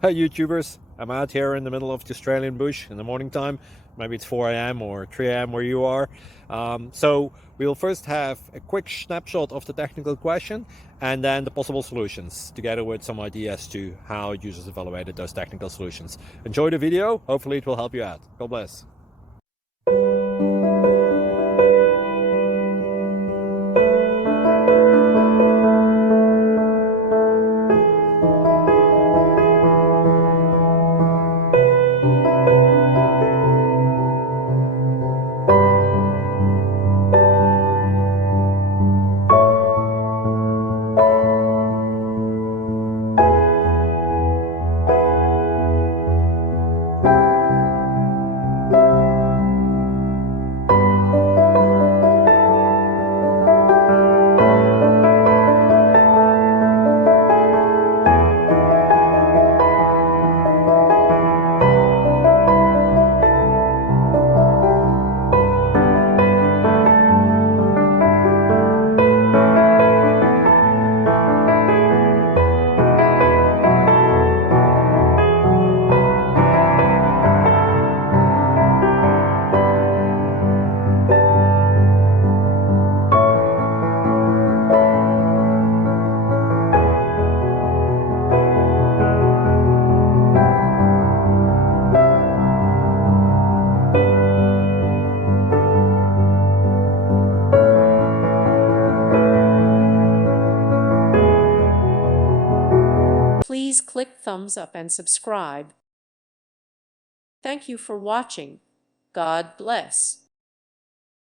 Hey YouTubers, I'm out here in the middle of the Australian bush in the morning time. Maybe it's 4 a.m. or 3 a.m. where you are. So we'll first have a quick snapshot of the technical question and then the possible solutions, together with some ideas to how users evaluated those technical solutions. Enjoy the video. Hopefully it will help you out. God bless. Please click thumbs up and subscribe. Thank you for watching. God bless.